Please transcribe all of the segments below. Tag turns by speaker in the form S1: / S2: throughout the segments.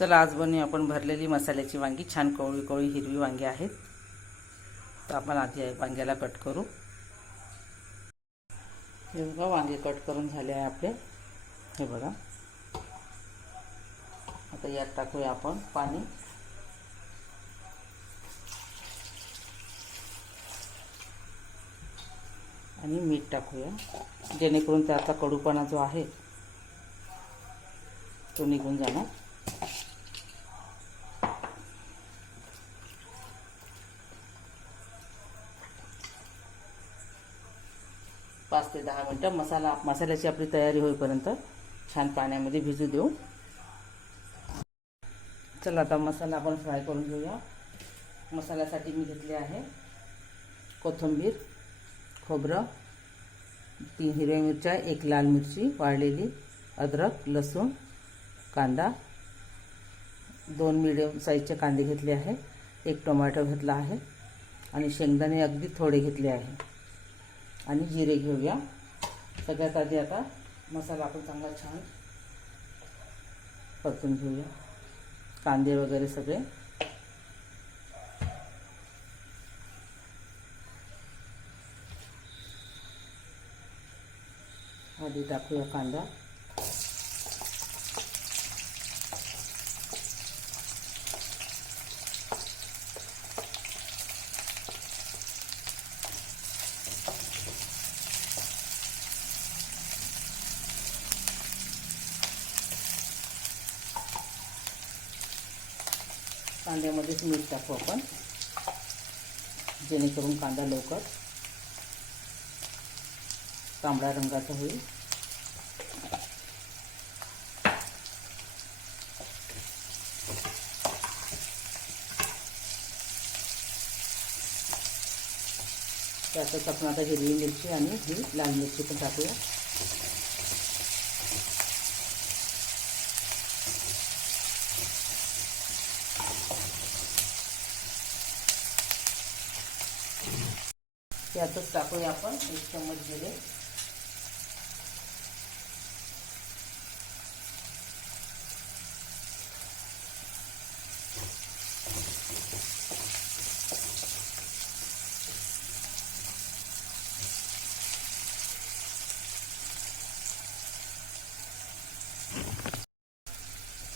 S1: चला आज बनवूया आपण भरलेली मसाल्याची वांगी छान कवळी कवळी हिरवी वांगी आहेत. तर आपण आधी वांग्याला कट करू. हे बघा वांगे कट करून झाले आहे आपले. हे बघा. आता यात टाकूया आपण पाणी. आणि मीठ टाकूया. जेणेकरून त्याचा कडूपणा जो आहे तो निघून जाणार. ते दहा मिनटं मसाला मसाल्याची आपली तयारी होईपर्यंत छान पाण्यामध्ये भिजू देऊ. चला आता मसाला आपण फ्राय करून घेऊया. मसाल्यासाठी मी घेतले आहे कोथिंबीर खोबरं तीन हिरव्या मिरच्या एक लाल मिरची वाळलेली अद्रक लसूण कांदा दोन मिडियम साईजचे कांदे घेतले आहे. एक टोमॅटो घेतला आहे. आणि शेंगदाणे अगदी थोडे घेतले आहे. आणि जिरे घेऊया. सगळ्यात आधी आता मसाला आपण चांगला छान परतून घेऊया. कांदे वगैरे सगळे. आधी टाकूया कांदा. कांद्यामध्येच मीठ टाकू आपण. जेणेकरून कांदा लवकर तांबड्या रंगाचा होईल. त्यातच आपण आता हिरवी मिरची आणि ही लाल मिरची पण टाकूया. त्यातच टाकूया आपण एक चम्मच जिरे.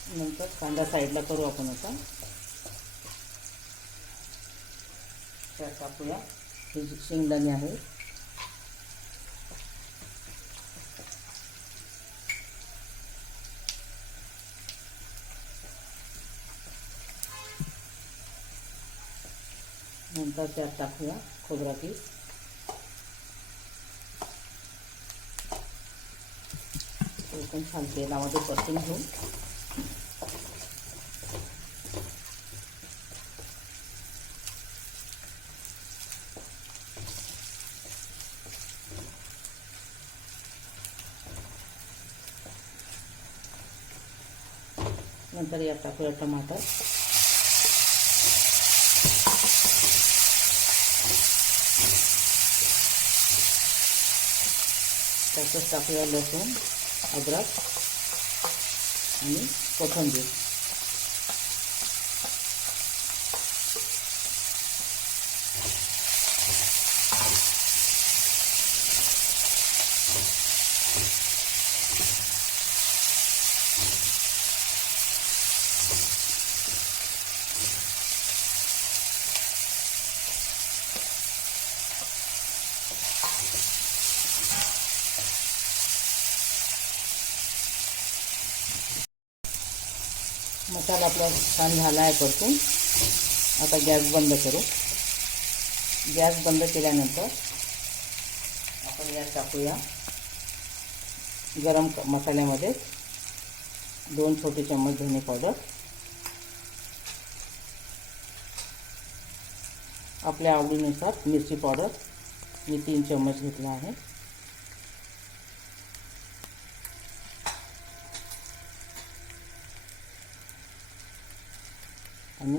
S1: नंतर कांदा साईडला करू आपण आता. त्यात टाकूया. हे शेंगदाणे आहे. नंतर त्यात टाकूया खोबरा पीस पण छान तेलामध्ये परतून घेऊन नंतर यात टाकूया टमाटर. त्यातच टाकूया लसूण अद्रक आणि कोथिंबीर. मसाला आपला छान झाला आहे परतून. आता गॅस बंद करू. गॅस बंद केल्यानंतर आपण यात टाकूया गरम मसाल्यामध्ये दोन छोटे चम्मच धने पावडर. आपल्या आवडीनुसार मिरची पावडर मी तीन चम्मच घेतला आहे. आणि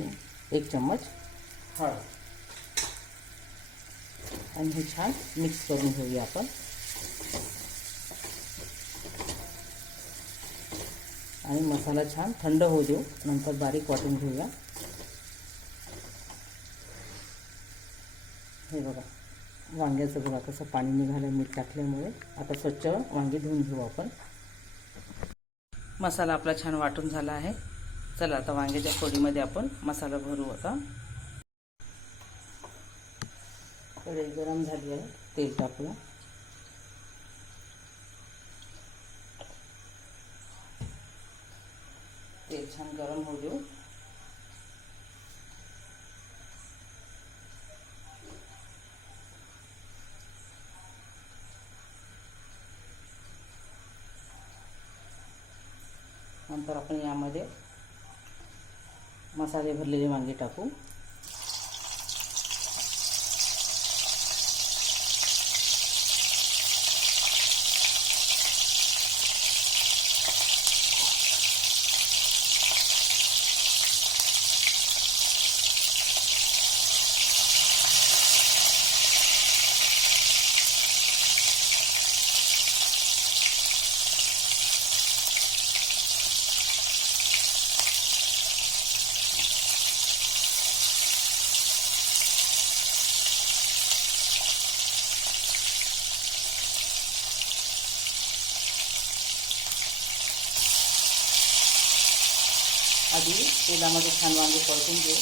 S1: एक चम्मच हळद. आणि हे छान मिक्स करून घेऊया आपण. आणि मसाला छान थंड होऊ देऊ नंतर बारीक वाटून घेऊया. हे बघा वांग्याचं बघा कसं पाणी निघालं मीठ टाकल्यामुळे. आता स्वच्छ वांगे धुवून घेऊ आपण. मसाला आपला छान वाटून झाला आहे. चला, आता वांग्याच्या फोडीमध्ये आपण मसाला भरू आता. कढई गरम झाली तेल टाकूया तेल छान गरम होऊ देऊ. नंतर आपण यामध्ये मसाले भरलेले वांगे टाकू. तेलामध्ये छान वांगे परतून घेऊ.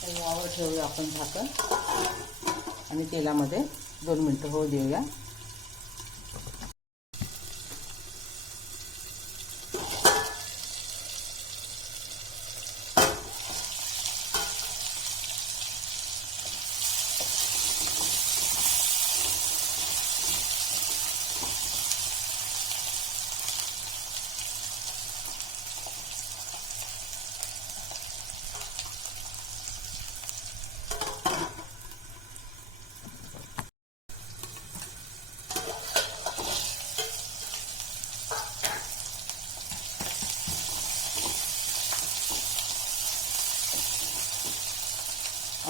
S1: आता यावर ठेवूया आपण झाकण. आणि तेलामध्ये दोन मिनटं होऊ देऊया.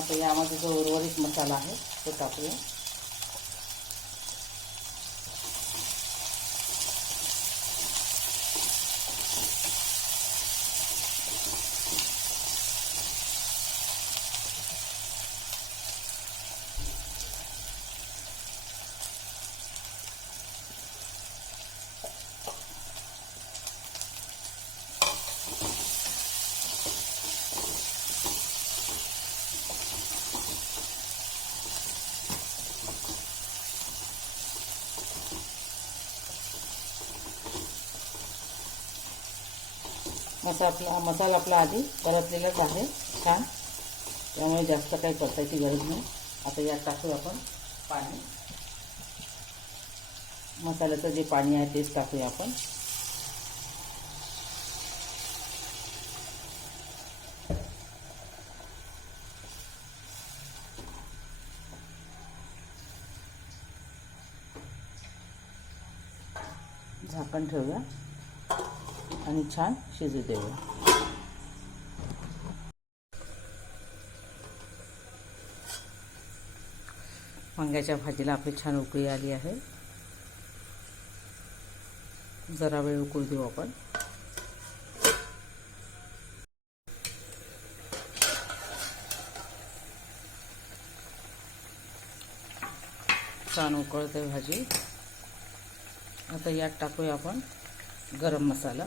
S1: आता यामध्ये जो उर्वरित मसाला आहे तो टाकूया. मसाला आपला मसाला आपला आधी परतलेलाच आहे छान. त्यामुळे जास्त काही परतायची गरज नाही. आता यात टाकू आपण पाणी. मसाल्याचं जे पाणी आहे तेच टाकूया आपण. झाकण ठेवूया. आणि छान शिजू देऊया वांग्याच्या भाजीला आपली छान उकळी आली आहे. जरा वेळ उकळू देऊ आपण. छान उकळते भाजी. आता यात टाकूया आपण गरम मसाला.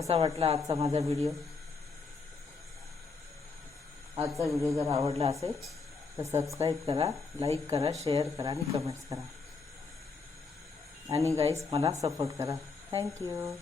S1: कसा वाटला आजचा माझा व्हिडिओ? आजचा व्हिडिओ जर आवडला असेल तर सबस्क्राईब करा लाईक करा शेअर करा आणि कमेंट्स करा. आणि गाईज मला सपोर्ट करा. थँक्यू